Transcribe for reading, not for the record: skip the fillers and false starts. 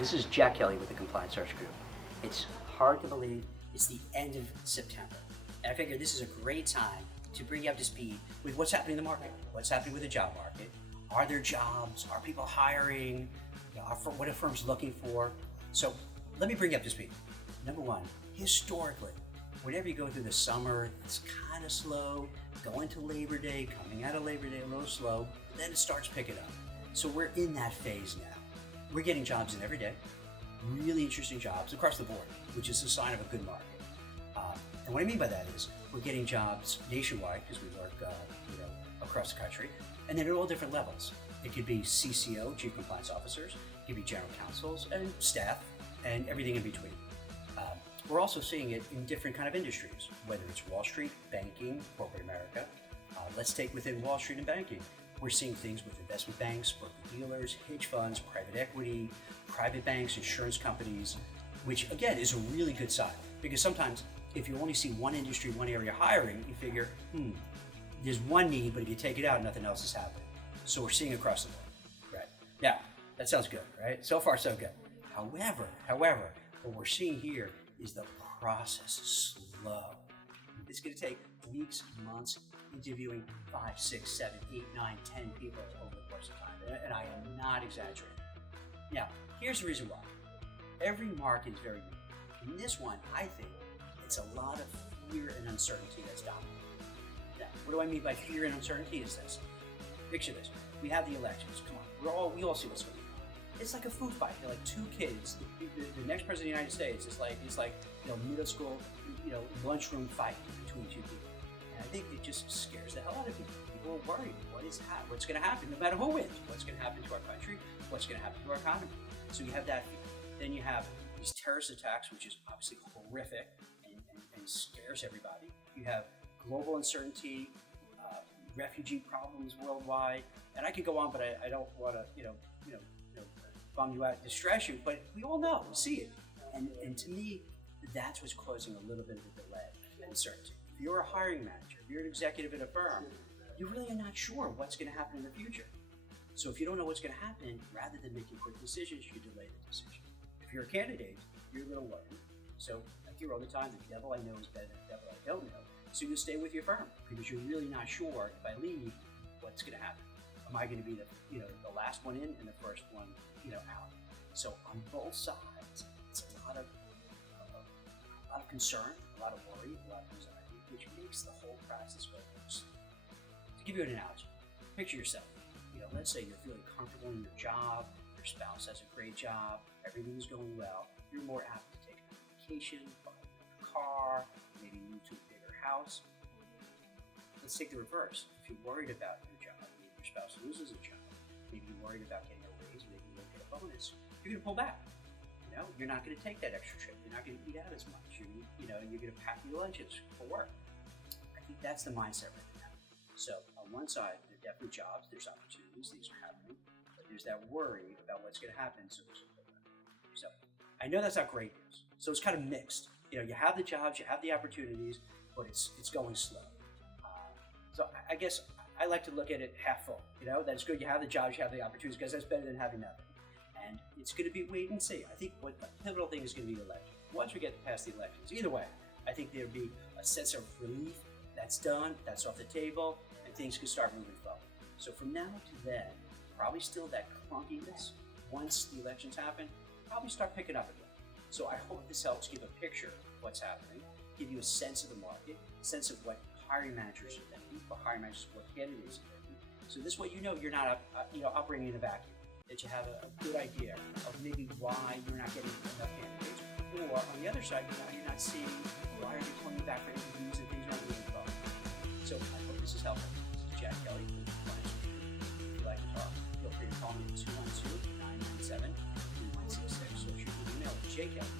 This is Jack Kelly with the Compliance Search Group. It's hard to believe it's the end of September. And I figure this is a great time to bring you up to speed with what's happening in the market, what's happening with the job market. Are there jobs? Are people hiring? What are firms looking for? So let me bring you up to speed. Number one, historically, whenever you go through the summer, it's kind of slow. Going to Labor Day, coming out of Labor Day, a little slow. Then it starts picking up. So we're in that phase now. We're getting jobs in every day, really interesting jobs across the board, which is a sign of a good market. And what I mean by that is we're getting jobs nationwide because we work across the country, and then at all different levels. It could be CCO, Chief Compliance Officers, it could be General Counsels and staff, and everything in between. We're also seeing it in different kind of industries, whether it's Wall Street, banking, corporate America. Let's take within Wall Street and banking. We're seeing things with investment banks, broker-dealers, hedge funds, private equity, private banks, insurance companies, which again is a really good sign. Because sometimes if you only see one industry, one area hiring, you figure, there's one need, but if you take it out, nothing else is happening. So we're seeing across the board, right? Now, that sounds good, right? So far, so good. However, what we're seeing here is the process is slow. It's going to take weeks, months, interviewing 5, 6, 7, 8, 9, 10 people over the course of time. And I am not exaggerating. Now, here's the reason why. Every market is very unique. In this one, I think it's a lot of fear and uncertainty that's dominant. Now, what do I mean by fear and uncertainty is this. Picture this. We have the elections. Come on. We all see what's going on. It's like a food fight. They're like two kids. The next president of the United States is like middle school, lunchroom fight between two people. And I think it just scares the hell out of people. People are worried. What's going to happen? No matter who wins. What's going to happen to our country? What's going to happen to our economy? So you have that fear. Then you have these terrorist attacks, which is obviously horrific and scares everybody. You have global uncertainty, refugee problems worldwide, and I could go on, but I don't want to, bum you out, distress you. But we all know, we see it, and to me, that's what's causing a little bit of a delay and uncertainty. If you're a hiring manager, if you're an executive at a firm, you really are not sure what's going to happen in the future. So if you don't know what's going to happen, rather than making quick decisions, you delay the decision. If you're a candidate, you're a little worried. So I hear all the time, the devil I know is better than the devil I don't know. So you stay with your firm because you're really not sure if I leave, what's going to happen. Am I going to be the last one in and the first one out? So on both sides, it's a lot of concern, a lot of worry, a lot of anxiety, which makes the whole process very worse. To give you an analogy, picture yourself. Let's say you're feeling comfortable in your job, your spouse has a great job, everything is going well. You're more apt to take a vacation, buy a car, maybe move to a bigger house. Let's take the reverse. If you're worried about your job, maybe your spouse loses a job, maybe you're worried about getting a raise, maybe you'll get a bonus, you're going to pull back. You're not going to take that extra trip. You're not going to eat out as much. You're going to pack your lunches for work. I think that's the mindset right now. So on one side, there are definitely jobs, there's opportunities, these are happening, but there's that worry about what's going to happen. So I know that's not great news. So it's kind of mixed. You have the jobs, you have the opportunities, but it's going slow. So I guess I like to look at it half full. That it's good you have the jobs, you have the opportunities, because that's better than having nothing. And it's going to be wait and see. I think what the pivotal thing is going to be the election. Once we get past the elections, either way, I think there'll be a sense of relief. That's done, that's off the table, and things can start moving forward. So from now to then, probably still that clunkiness. Once the elections happen, probably start picking up again. So I hope this helps give a picture of what's happening, give you a sense of the market, a sense of what hiring managers are thinking, what hiring managers, what candidates are thinking. So this way you're not operating in a vacuum, that you have a good idea of maybe why you're not getting enough candidates, or on the other side, you're not seeing why are they calling back for interviews and things aren't moving forward. So I hope this is helpful. This is Jack Kelly from Compliance Search Group. If you like to talk, feel free to call me at 212-997-3166, or shoot me an email at jkelly